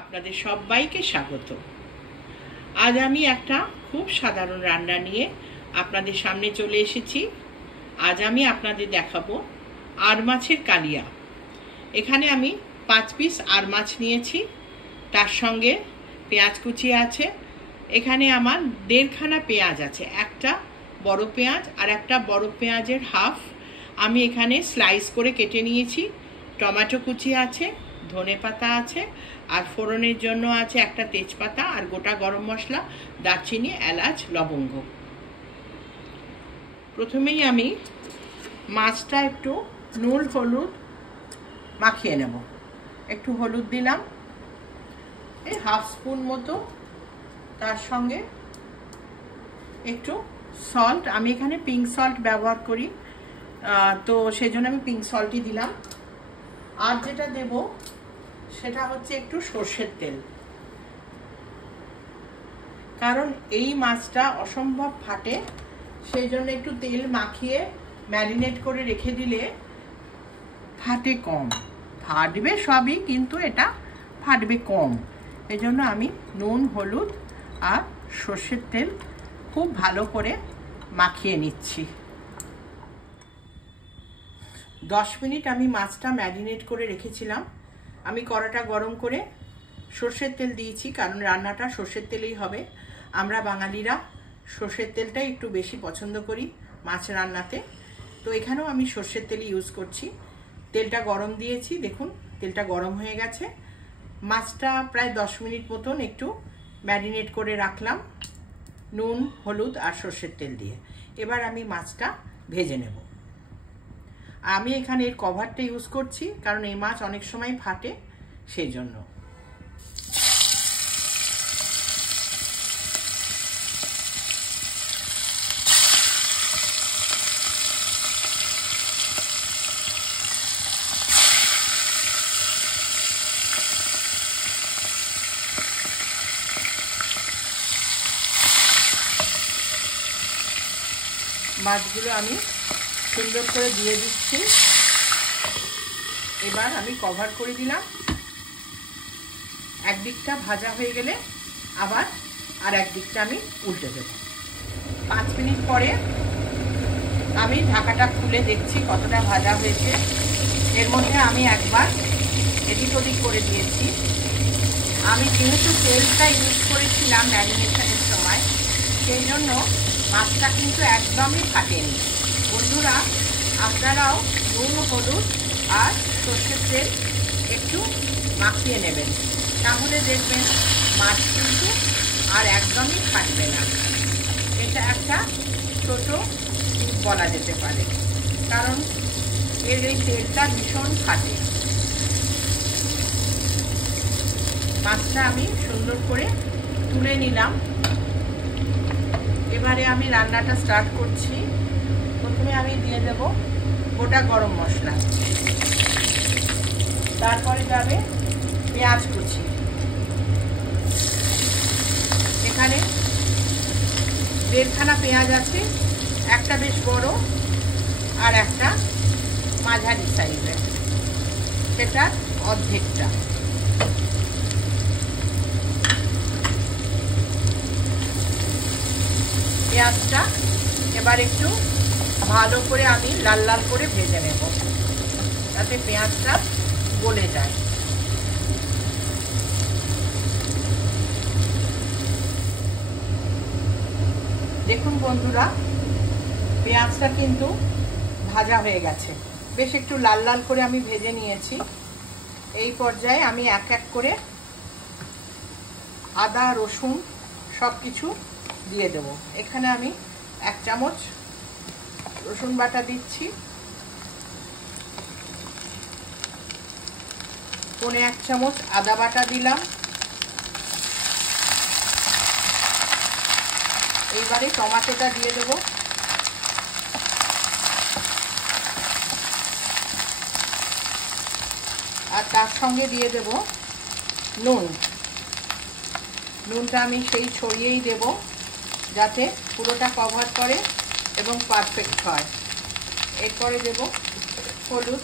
আপনাদের সবাইকে স্বাগত। আজ আমি একটা খুব সাধারণ রান্না নিয়ে আপনাদের সামনে চলে এসেছি। আজ আমি আপনাদের দেখাবো আর মাছের কালিয়া। এখানে আমি 5 পিস আর মাছ নিয়েছি, তার সঙ্গে পেঁয়াজ কুচি আছে। এখানে আমার 1.5 খানা পেঁয়াজ আছে, একটা বড় পেঁয়াজ আর একটা বড় পেঁয়াজের হাফ আমি এখানে স্লাইস করে কেটে নিয়েছি। টমেটো কুচি আছে, ধনেপাতা আছে, আর ফোড়নের জন্য আছে একটা তেজপাতা আর গোটা গরম মশলা, দারচিনি, এলাচ, লবঙ্গ। প্রথমেই আমি মাছটা একটু নুন হলুদ মাখিয়ে নেব। একটু হলুদ দিলাম, এই হাফ স্পুন মতো, তার সঙ্গে একটু সল্ট। আমি এখানে পিঙ্ক সল্ট ব্যবহার করি, তো সেই জন্য আমি পিঙ্ক সল্টই দিলাম। আর যেটা দেব সেটা হচ্ছে একটু সর্ষের তেল, কারণ এই মাছটা অসম্ভব ফাটে, সেই জন্য একটু তেল মাখিয়ে ম্যারিনেট করে রেখে দিলে ফাটে কম। ফাটবে সবই, কিন্তু এটা ফাটবে কম। এই জন্য আমি নুন হলুদ আর সর্ষের তেল খুব ভালো করে মাখিয়ে নিচ্ছি। 10 মিনিট আমি মাছটা ম্যারিনেট করে রেখেছিলাম। আমি কড়াটা গরম করে সর্ষের তেল দিয়েছি, কারণ রান্নাটা সর্ষের তেলেই হবে। আমরা বাঙালিরা সর্ষের তেলটাই একটু বেশি পছন্দ করি মাছ রান্নাতে, তো এখানেও আমি সর্ষের তেল ইউজ করছি। তেলটা গরম দিয়েছি, দেখুন তেলটা গরম হয়ে গেছে। মাছটা প্রায় 10 মিনিট মতন একটু ম্যারিনেট করে রাখলাম নুন হলুদ আর সর্ষের তেল দিয়ে। এবার আমি মাছটা ভেজে নেব। আমি এখানে এর কভারটা ইউজ করছি, কারণ এই মাছ অনেক সময় ফাটে, সেই জন্য। মাছগুলো আমি সুন্দর করে দিয়ে দিচ্ছি। এবার আমি কভার করে দিলাম। একদিকটা ভাজা হয়ে গেলে আবার আর একদিকটা আমি উল্টে দেব। 5 মিনিট পরে আমি ঢাকাটা খুলে দেখছি কতটা ভাজা হয়েছে। এর মধ্যে আমি একবার এদিক ওদিক করে দিয়েছি। আমি যেহেতু তেলটা ইউজ করেছিলাম ম্যারিনেশনের সময়, সেই জন্য মাছটা কিন্তু একদমই ফাটেনি। বন্ধুরা, আপনারাও নুন হলুদ আর সর্ষের তেল একটু মাখিয়ে নেবেন, তাহলে দেখবেন মাছ কিন্তু আর একদমই ফাটবে না। এটা একটা ছোট টিপ বলা যেতে পারে, কারণ এর এই তেলটা ভীষণ ফাটে। মাছটা আমি সুন্দর করে তুলে নিলাম। এবারে আমি রান্নাটা স্টার্ট করছি। প্রথমে আমি দিয়ে দেব গোটা গরম মশলা, তারপরে যাবে পেঁয়াজ কুচি। এখানে 1.5 খানা পেঁয়াজ আছে, একটা বেশ বড় আর একটা মাঝারি সাইজের, সেটা অর্ধেকটা। পেঁয়াজটা এবার একটু ভালো করে আমি লাল লাল করে ভেজে নেব, যাতে পেঁয়াজটা গলে যায়। দেখুন বন্ধুরা, পেঁয়াজটা কিন্তু ভাজা হয়ে গেছে, বেশ একটু লাল লাল করে আমি ভেজে নিয়েছি। এই পর্যায়ে আমি এক এক করে আদা রসুন সব কিছু দিয়ে দেব। এখানে আমি 1 চামচ রসুন বাটা দিচ্ছি, 1.25 চামচ আদা বাটা দিলাম। এইবারে টমেটোটা দিয়ে দেব, আর তার সঙ্গে দিয়ে দেব নুন। নুনটা আমি সেই ছড়িয়েই দেব, যাতে পুরোটা কভার করে এবং পারফেক্ট হয়। এরপরে দেব হলুদ,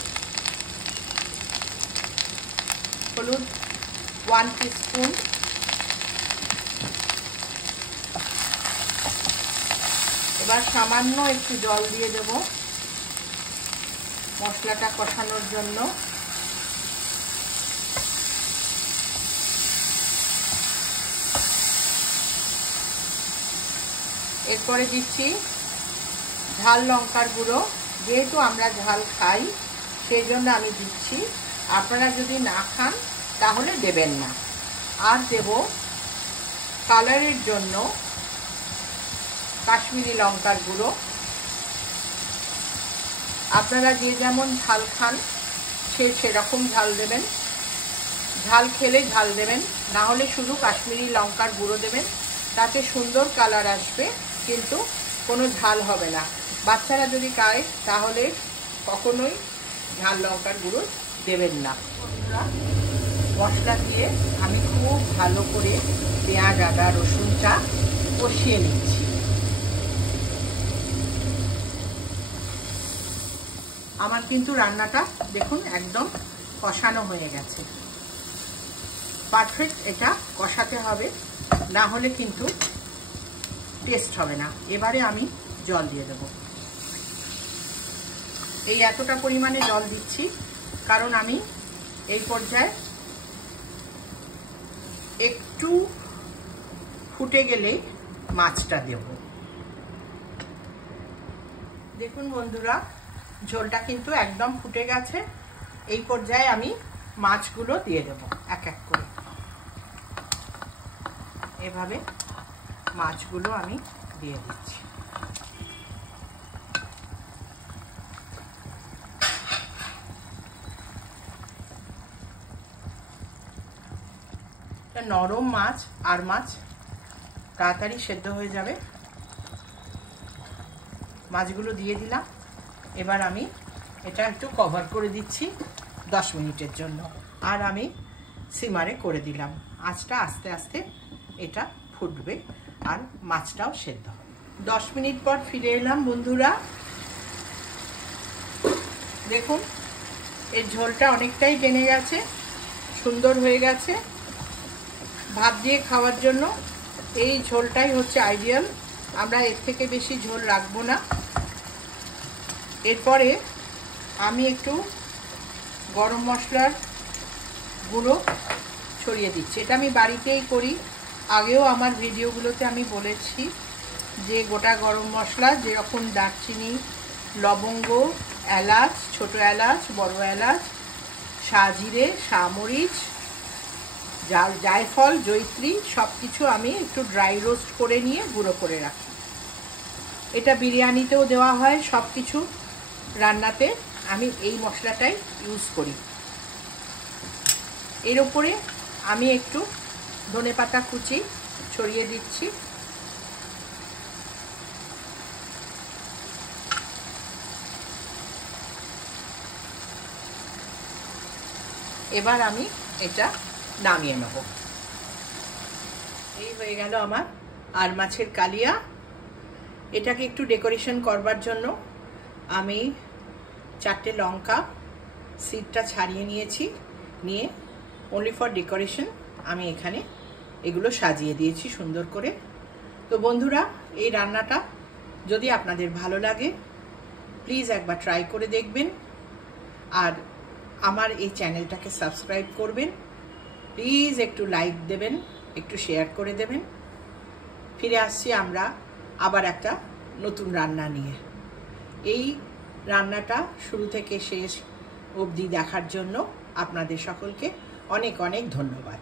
1 টিস্পুন। এবার সামান্য একটু জল দিয়ে দেব মশলাটা কষানোর জন্য। এরপরে দিচ্ছি ঝাল লঙ্কার গুঁড়ো। যেহেতু আমরা ঝাল খাই সেই জন্য আমি দিচ্ছি, আপনারা যদি না খান তাহলে দেবেন না। আর দেব কালারের জন্য কাশ্মীরি লঙ্কার গুঁড়ো। আপনারা যে যেমন ঝাল খান সেরকম ঝাল দেবেন, ঝাল খেলে ঝাল দেবেন, না হলে শুধু কাশ্মীরি লঙ্কার গুঁড়ো দেবেন, তাতে সুন্দর কালার আসবে কিন্তু কোনো ঝাল হবে না। বাচ্চারা যদি খায় তাহলে কখনোই ঝাল লঙ্কার গুঁড়ো দেবেন না। মশলা দিয়ে আমি খুব ভালো করে পেঁয়াজ আদা রসুনটা কষিয়ে নিচ্ছি। আমার কিন্তু রান্নাটা দেখুন একদম কষানো হয়ে গেছে। পারফেক্ট এটা কষাতে হবে, না হলে কিন্তু টেস্ট হবে না। এবারে আমি জল দিয়ে দেব। এই এতটা পরিমাণে জল দিচ্ছি কারণ আমি এই পর্যায়ে একটু ফুটে গেলেই মাছটা দেব। দেখুন বন্ধুরা, ঝোলটা কিন্তু একদম ফুটে গেছে। এই পর্যায়ে আমি মাছগুলো দিয়ে দেব এক এক করে। এভাবে মাছগুলো আমি দিয়ে দিচ্ছি। নরম মাছ আর মাছ তাড়াতাড়ি সেদ্ধ হয়ে যাবে। মাছগুলো দিয়ে দিলাম। এবার আমি এটা একটু কভার করে দিচ্ছি 10 মিনিটের জন্য। আর আমি সিমারে করে দিলাম। আঁচটা আস্তে আস্তে এটা ফুটবে আর মাছটাও সেদ্ধ হবে। 10 মিনিট পর ফিরে এলাম বন্ধুরা। দেখুন এর ঝোলটা অনেকটাই টেনে গেছে, সুন্দর হয়ে গেছে। ভাত দিয়ে খাওয়ার জন্য এই ঝোলটাই হচ্ছে আইডিয়াল। আমরা এর থেকে বেশি ঝোল রাখবো না। এরপরে আমি একটু গরম মশলার গুঁড়ো ছড়িয়ে দিচ্ছি। এটা আমি বাড়িতেই করি। আগেও আমার ভিডিওগুলোতে আমি বলেছি যে গোটা গরম মশলা যেরকম দারচিনি, লবঙ্গ, এলাচ, ছোট এলাচ, বড় এলাচ, সাজিরে, সামরিচ, জায়ফল, জয়িত্রী সব কিছু আমি একটু ড্রাই রোস্ট করে নিয়ে গুঁড়ো করে রাখি। এটা বিরিয়ানিতেও দেওয়া হয়। সব কিছু রান্নাতে আমি এই মশলাটাই ইউজ করি। এর উপরে আমি একটু ধনেপাতা কুচি ছড়িয়ে দিচ্ছি। এবার আমি এটা নামিয়ে নেব। এই হয়ে গেল আমার আর মাছের কালিয়া। এটাকে একটু ডেকোরেশন করবার জন্য আমি 4টে লঙ্কা সিডটা ছাড়িয়ে নিয়েছি। নিয়ে অনলি ফর ডেকোরেশন আমি এখানে এগুলো সাজিয়ে দিয়েছি সুন্দর করে। তো বন্ধুরা, এই রান্নাটা যদি আপনাদের ভালো লাগে প্লিজ একবার ট্রাই করে দেখবেন। আর আমার এই চ্যানেলটাকে সাবস্ক্রাইব করবেন। প্লিজ একটু লাইক দেবেন, একটু শেয়ার করে দেবেন। ফিরে আসছি আমরা আবার একটা নতুন রান্না নিয়ে। এই রান্নাটা শুরু থেকে শেষ অবধি দেখার জন্য আপনাদের সকলকে অনেক অনেক ধন্যবাদ।